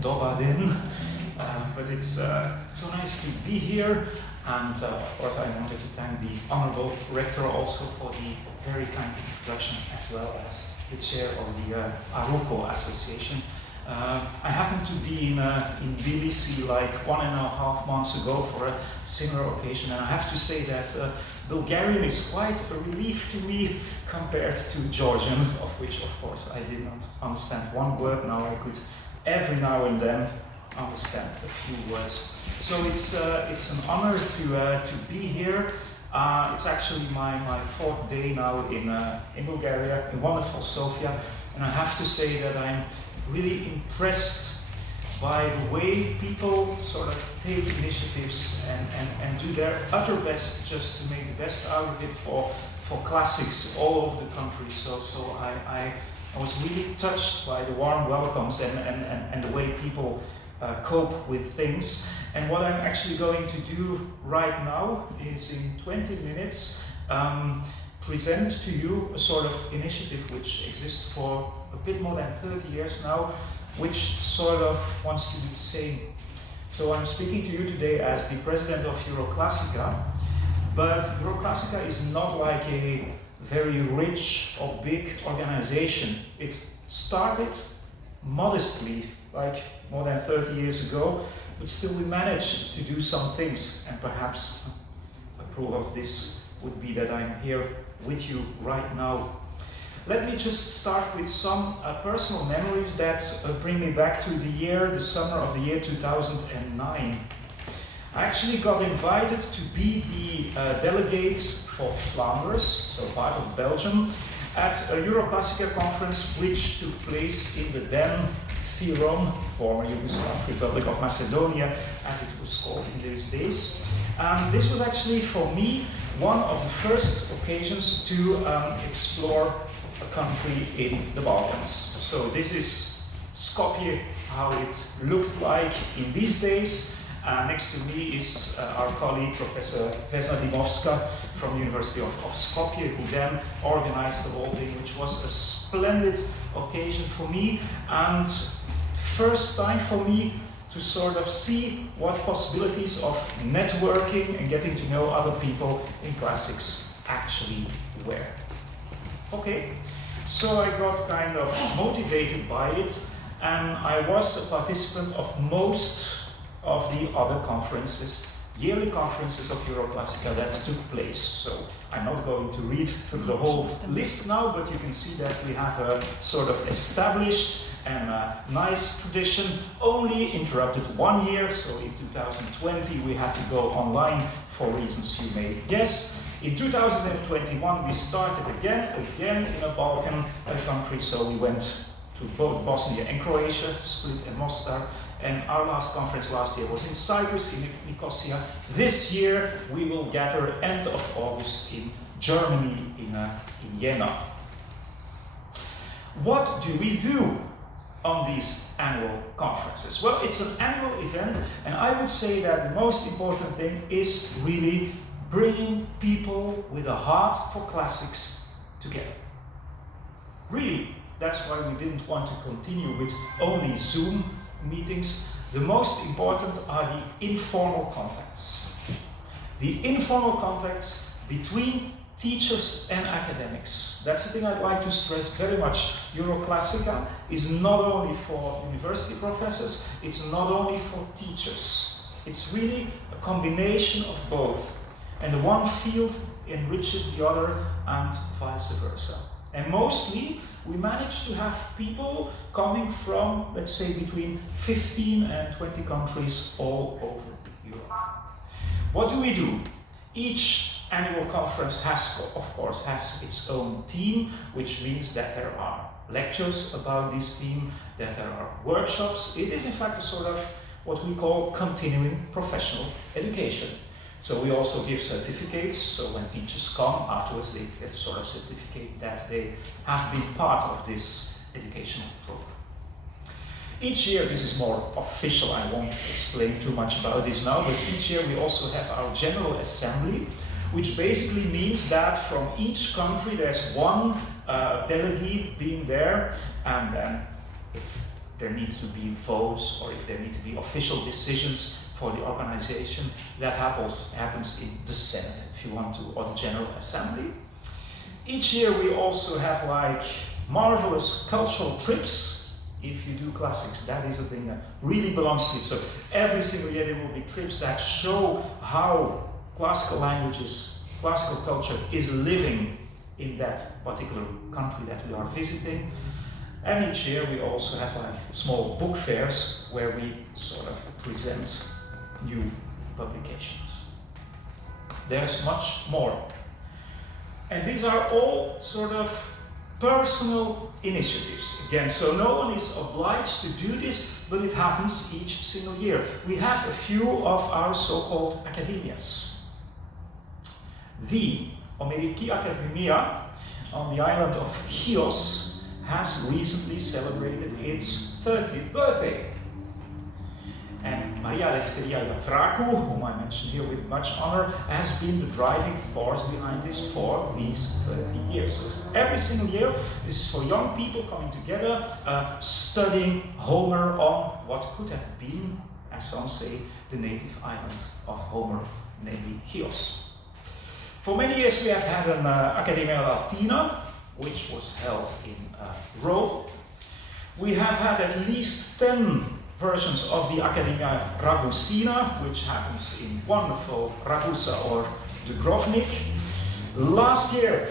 Dobar den. But it's so nice to be here, and of course I wanted to thank the Honorable Rector also for the very kind introduction, as well as the chair of the Aroko Association. I happened to be in Tbilisi like 1.5 months ago for a similar occasion, and I have to say that Bulgarian is quite a relief to me compared to Georgian, of which of course I did not understand one word. Now I could every now and then understand a few words. So it's an honor to be here. It's actually my fourth day now in Bulgaria, in wonderful Sofia, and I have to say that I'm really impressed by the way people sort of take initiatives and do their utter best just to make the best out of it for classics all over the country. So I was really touched by the warm welcomes and the way people cope with things. And what I'm actually going to do right now is in 20 minutes present to you a sort of initiative which exists for a bit more than 30 years now, which sort of wants to be the same. So I'm speaking to you today as the president of Euroclassica, but Euroclassica is not like a very rich or big organization. It started modestly, like more than 30 years ago, but still we managed to do some things, and perhaps a proof of this would be that I'm here with you right now. Let me just start with some personal memories that bring me back to the summer of the year 2009. I actually got invited to be the delegate for Flanders, so part of Belgium, at a Euroclassica conference which took place in the then Fyrom, former Yugoslav Republic of Macedonia, as it was called in those days. This was actually for me one of the first occasions to explore a country in the Balkans. So this is Skopje, how it looked like in these days. Next to me is our colleague, Professor Vesna Dimovska from the University of Skopje, who then organized the whole thing, which was a splendid occasion for me, and first time for me to sort of see what possibilities of networking and getting to know other people in classics actually were. Okay, so I got kind of motivated by it, and I was a participant of most of the other conferences, yearly conferences of Euroclassica that took place. So I'm not going to read through the whole list now, but you can see that we have a sort of established and a nice tradition, only interrupted 1 year. So in 2020 we had to go online for reasons you may guess. In 2021 we started again in a Balkan country, so we went to both Bosnia and Croatia, Split and Mostar, and our last conference last year was in Cyprus, in Nicosia. This year we will gather end of August in Germany, in Jena. What do we do on these annual conferences? Well, it's an annual event, and I would say that the most important thing is really bringing people with a heart for classics together. Really, that's why we didn't want to continue with only Zoom meetings. The most important are the informal contacts. The informal contacts between teachers and academics. That's the thing I'd like to stress very much. Euroclassica is not only for university professors, it's not only for teachers. It's really a combination of both. And the one field enriches the other and vice versa. And mostly, we managed to have people coming from, let's say, between 15 and 20 countries all over Europe. What do we do? Each annual conference of course, has its own theme, which means that there are lectures about this theme, that there are workshops. It is, in fact, a sort of what we call continuing professional education. So we also give certificates, so when teachers come, afterwards they get a sort of certificate that they have been part of this educational program. Each year, this is more official, I won't explain too much about this now, but each year we also have our General Assembly, which basically means that from each country there's one delegate being there, and then if there needs to be votes or if there need to be official decisions for the organization, that happens in the Senate, if you want to, or the General Assembly. Each year we also have like marvelous cultural trips. If you do classics, that is a thing that really belongs to it. So every single year there will be trips that show how classical languages, classical culture is living in that particular country that we are visiting. And each year we also have like small book fairs where we sort of present new publications. There's much more. And these are all sort of personal initiatives. Again, so no one is obliged to do this, but it happens each single year. We have a few of our so-called academias. The Ameriki Academia on the island of Chios has recently celebrated its 30th birthday. And Maria Eleftheria Yatrakou, whom I mention here with much honor, has been the driving force behind this for these 30 years. So every single year, this is for young people coming together, studying Homer on what could have been, as some say, the native island of Homer, namely Chios. For many years we have had an Academia Latina, which was held in Rome. We have had at least 10 versions of the Academia Ragusina, which happens in wonderful Ragusa or Dubrovnik. Last year,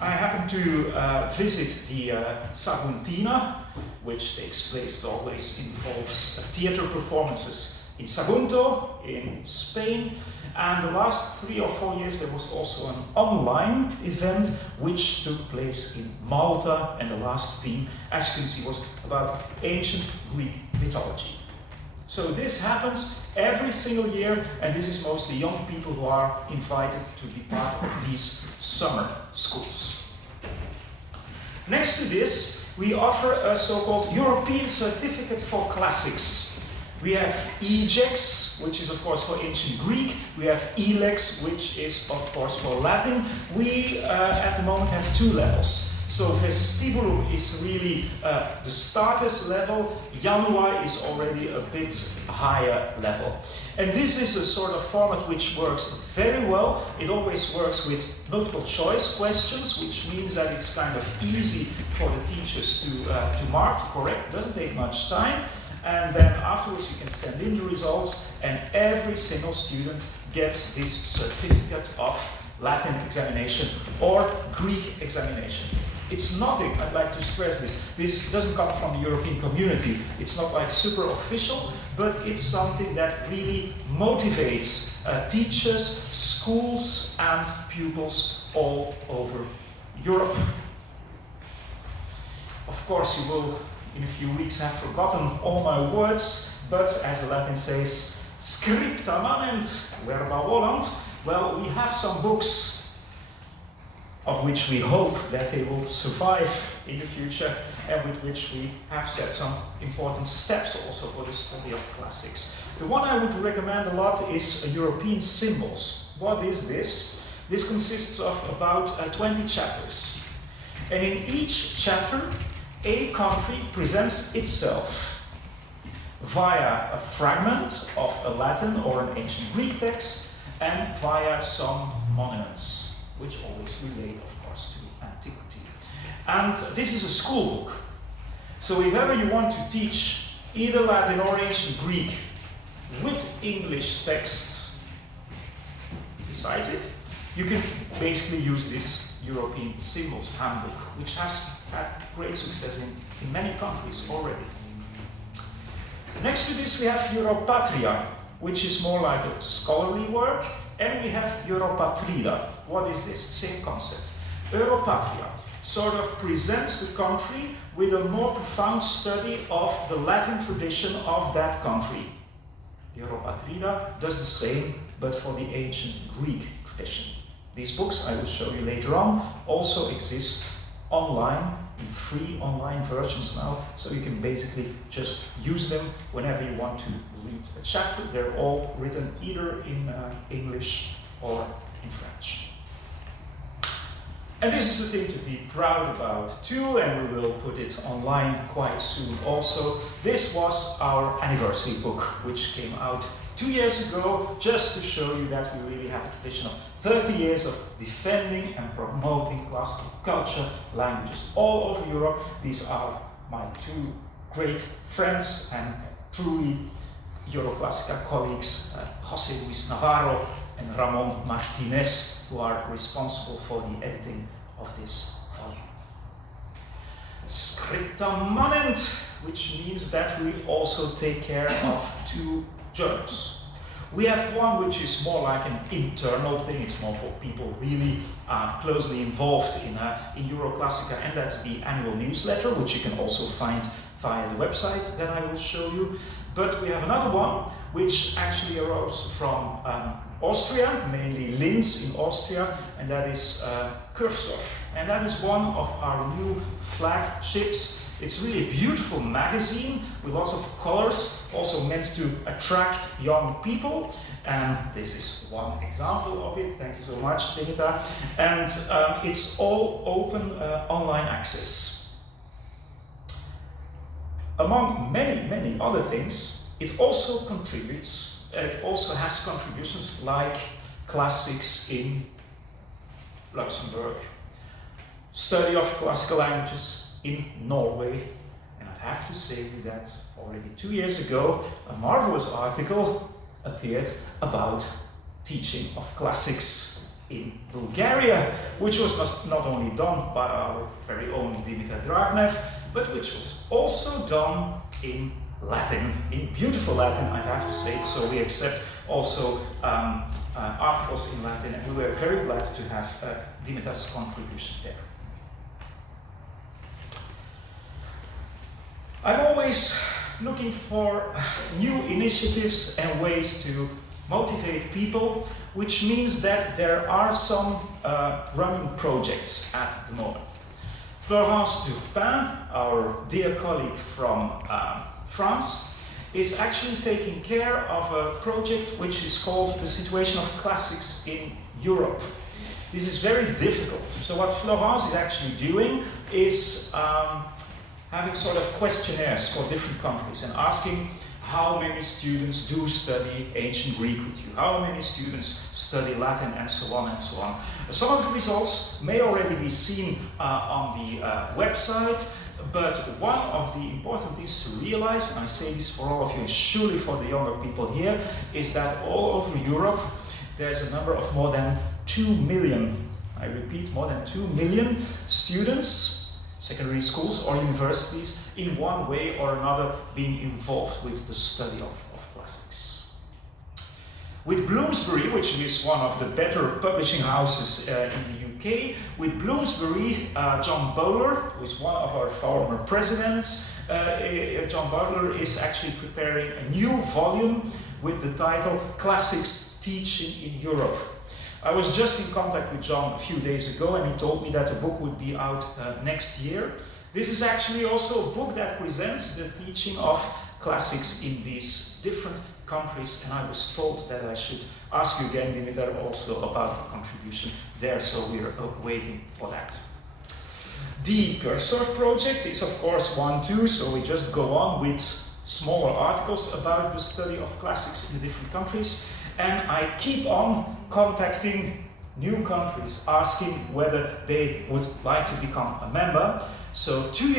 I happened to visit the Saguntina, which takes place, it always involves theater performances in Sagunto, in Spain. And the last 3 or 4 years there was also an online event which took place in Malta, and the last theme, as you can see, was about ancient Greek mythology. So this happens every single year, and this is mostly young people who are invited to be part of these summer schools. Next to this, we offer a so-called European Certificate for Classics. We have EJEX, which is of course for ancient Greek. We have ELEX, which is of course for Latin. We at the moment have 2 levels. So vestibulum is really the starters level. Janua is already a bit higher level. And this is a sort of format which works very well. It always works with multiple choice questions, which means that it's kind of easy for the teachers to mark, to correct. It doesn't take much time. And then afterwards you can send in the results, and every single student gets this certificate of Latin examination or Greek examination. It's nothing, I'd like to stress this. This doesn't come from the European community. It's not like super official, but it's something that really motivates teachers, schools, and pupils all over Europe. Of course, you will in a few weeks have forgotten all my words, but as the Latin says, scripta manent, verba volant. Well, we have some books of which we hope that they will survive in the future, and with which we have set some important steps also for the study of classics. The one I would recommend a lot is European Symbols. What is this? This consists of about 20 chapters. And in each chapter, a country presents itself via a fragment of a Latin or an ancient Greek text, and via some monuments, which always relate, of course, to antiquity. And this is a school book. So if ever you want to teach either Latin or ancient Greek with English text besides it, you can basically use this European Symbols Handbook, which has had great success in many countries already. Next to this we have Europatria, which is more like a scholarly work, and we have Europatrida. What is this? Same concept. Europatria sort of presents the country with a more profound study of the Latin tradition of that country. Europatrida does the same, but for the ancient Greek tradition. These books, I will show you later on, also exist online, in free online versions now, so you can basically just use them whenever you want to read a chapter. They're all written either in English or in French. And this is a thing to be proud about too, and we will put it online quite soon also. This was our anniversary book, which came out 2 years ago, just to show you that we really have a tradition of 30 years of defending and promoting classical culture, languages all over Europe. These are my two great friends and truly Euroclassica colleagues, José Luis Navarro and Ramon Martinez, who are responsible for the editing of this volume. Scripta manent, which means that we also take care of 2 journals. We have one which is more like an internal thing, it's more for people really closely involved in Euroclassica, and that's the annual newsletter, which you can also find via the website that I will show you. But we have another one which actually arose from Austria, mainly Linz in Austria, and that is Cursor. And that is one of our new flagships. It's really a beautiful magazine with lots of colors, also meant to attract young people. And this is one example of it. Thank you so much, Dimitar. And it's all open online access. Among many, many other things, it also contributes, it also has contributions like classics in Luxembourg, study of classical languages in Norway, and I have to say that already 2 years ago, a marvelous article appeared about teaching of classics in Bulgaria, which was not only done by our very own Dimitar Драгнев, but which was also done in Latin, in beautiful Latin, I have to say. So we accept also articles in Latin, and we were very glad to have Dimitar's contribution there. I'm always looking for new initiatives and ways to motivate people, which means that there are some running projects at the moment. Florence Turpin, our dear colleague from France, is actually taking care of a project which is called the Situation of Classics in Europe. This is very difficult. So what Florence is actually doing is having sort of questionnaires for different countries and asking how many students do study ancient Greek with you, how many students study Latin, and so on and so on. Some of the results may already be seen on the website, but one of the important things to realize, and I say this for all of you and surely for the younger people here, is that all over Europe there's a number of more than 2 million, I repeat, more than 2 million students, secondary schools or universities, in one way or another being involved with the study of classics. With Bloomsbury, which is one of the better publishing houses in the UK, with Bloomsbury, John Bowler, who is one of our former presidents, John Bowler is actually preparing a new volume with the title Classics Teaching in Europe. I was just in contact with John a few days ago, and he told me that the book would be out next year. This is actually also a book that presents the teaching of classics in these different countries, and I was told that I should ask you again, Dimitar, also about the contribution there, so we're waiting for that. The Cursor project is of course one too, so we just go on with smaller articles about the study of classics in the different countries. And I keep on contacting new countries, asking whether they would like to become a member. So 2 years